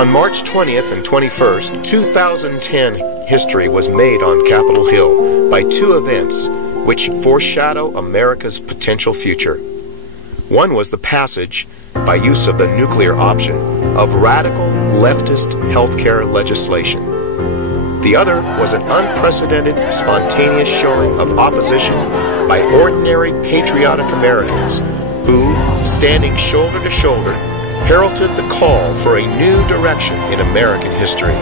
On March 20th and 21st, 2010 history was made on Capitol Hill by two events which foreshadow America's potential future. One was the passage, by use of the nuclear option, of radical leftist healthcare legislation. The other was an unprecedented, spontaneous showing of opposition by ordinary patriotic Americans who, standing shoulder to shoulder, heralded the call for a new direction in American history.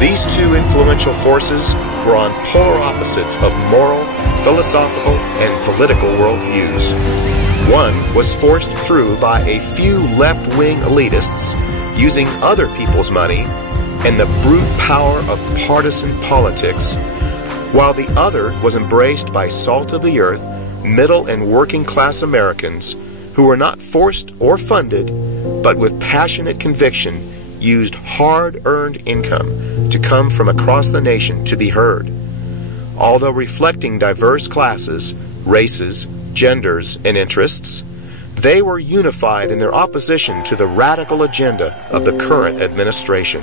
These two influential forces were on polar opposites of moral, philosophical, and political worldviews. One was forced through by a few left-wing elitists using other people's money and the brute power of partisan politics, while the other was embraced by salt-of-the-earth, middle and working-class Americans who were not forced or funded, but with passionate conviction used hard-earned income to come from across the nation to be heard. Although reflecting diverse classes, races, genders, and interests, they were unified in their opposition to the radical agenda of the current administration.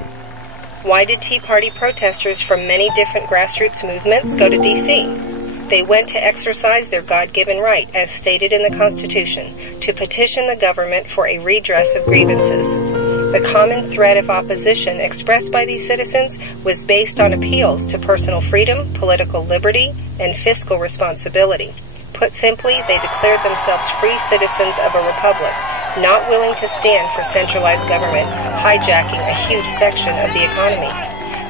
Why did Tea Party protesters from many different grassroots movements go to D.C.? They went to exercise their God-given right, as stated in the Constitution, to petition the government for a redress of grievances. The common thread of opposition expressed by these citizens was based on appeals to personal freedom, political liberty, and fiscal responsibility. Put simply, they declared themselves free citizens of a republic, not willing to stand for centralized government, hijacking a huge section of the economy.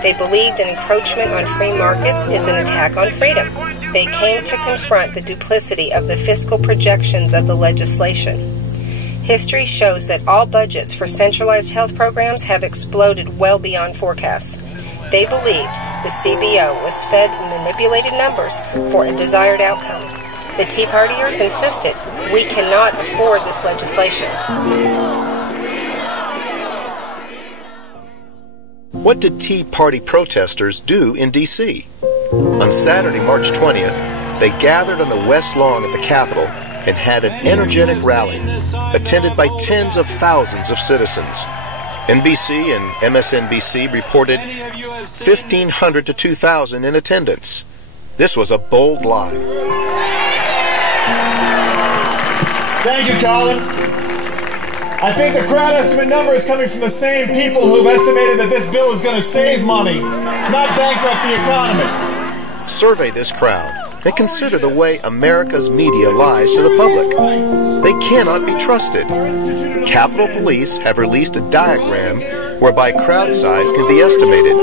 They believed an encroachment on free markets is an attack on freedom. They came to confront the duplicity of the fiscal projections of the legislation. History shows that all budgets for centralized health programs have exploded well beyond forecasts. They believed the CBO was fed manipulated numbers for a desired outcome. The Tea Partiers insisted, we cannot afford this legislation. What did Tea Party protesters do in D.C.? On Saturday, March 20th, they gathered on the West Lawn at the Capitol and had an energetic rally attended by tens of thousands of citizens. NBC and MSNBC reported 1,500 to 2,000 in attendance. This was a bold lie. Thank you, Colin. I think the crowd estimate number is coming from the same people who've estimated that this bill is going to save money, not bankrupt the economy. Survey this crowd and consider the way America's media lies to the public. They cannot be trusted. Capitol Police have released a diagram whereby crowd size can be estimated.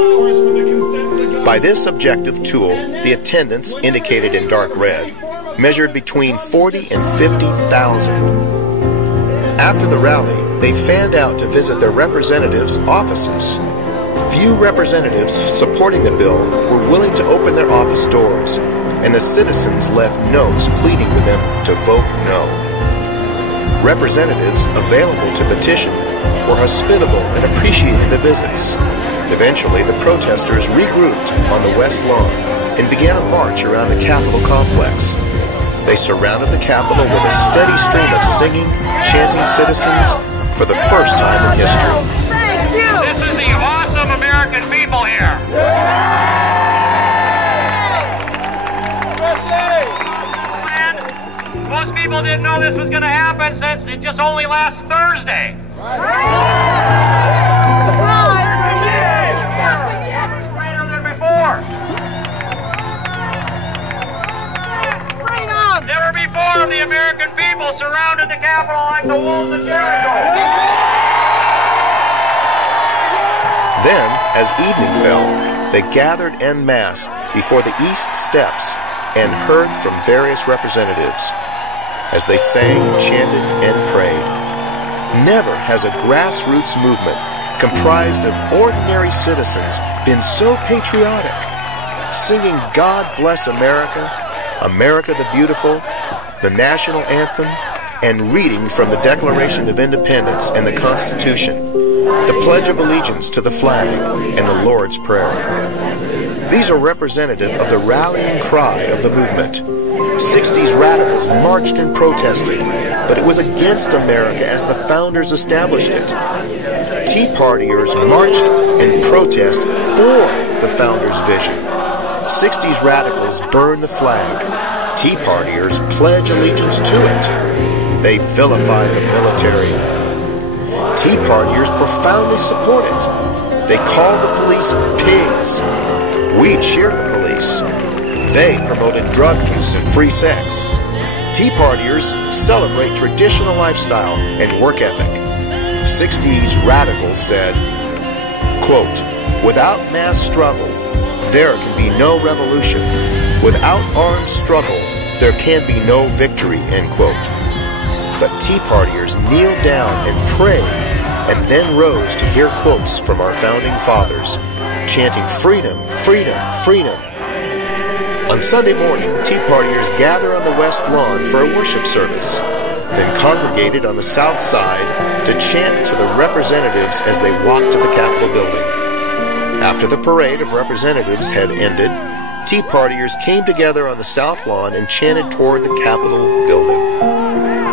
By this objective tool, the attendance, indicated in dark red, measured between 40 and 50,000. After the rally, they fanned out to visit their representatives' offices. Few representatives supporting the bill were willing to open their office doors, and the citizens left notes pleading with them to vote no. Representatives available to petition were hospitable and appreciated the visits. Eventually, the protesters regrouped on the West Lawn and began a march around the Capitol complex. They surrounded the Capitol with a steady stream of singing, chanting citizens for the first time in history. Thank you! This is the awesome American people here! Most people didn't know this was going to happen since it just only last Thursday. Surprise, we're here! It's greater than before. Never before have the American people surrounded the Capitol like the walls of Jericho. Then, as evening fell, they gathered en masse before the East Steps and heard from various representatives as they sang, chanted, and prayed. Never has a grassroots movement comprised of ordinary citizens been so patriotic, singing God Bless America, America the Beautiful, the national anthem, and reading from the Declaration of Independence and the Constitution, the Pledge of Allegiance to the flag, and the Lord's Prayer. These are representative of the rallying cry of the movement. 60s radicals marched and protested, but it was against America as the founders established it. Tea Partiers marched in protest for the founders' vision. 60s radicals burned the flag. Tea Partiers pledge allegiance to it. They vilify the military. Tea Partiers profoundly support it. They call the police pigs. We cheer the police. They promoted drug use and free sex. Tea Partiers celebrate traditional lifestyle and work ethic. 60s radicals said, quote, without mass struggle, there can be no revolution. Without armed struggle, there can be no victory, end quote. But Tea Partiers kneeled down and prayed, and then rose to hear quotes from our founding fathers, chanting freedom, freedom, freedom. On Sunday morning, Tea Partiers gather on the West Lawn for a worship service, then congregated on the South Side to chant to the representatives as they walked to the Capitol building. After the parade of representatives had ended, Tea Partiers came together on the South Lawn and chanted toward the Capitol building.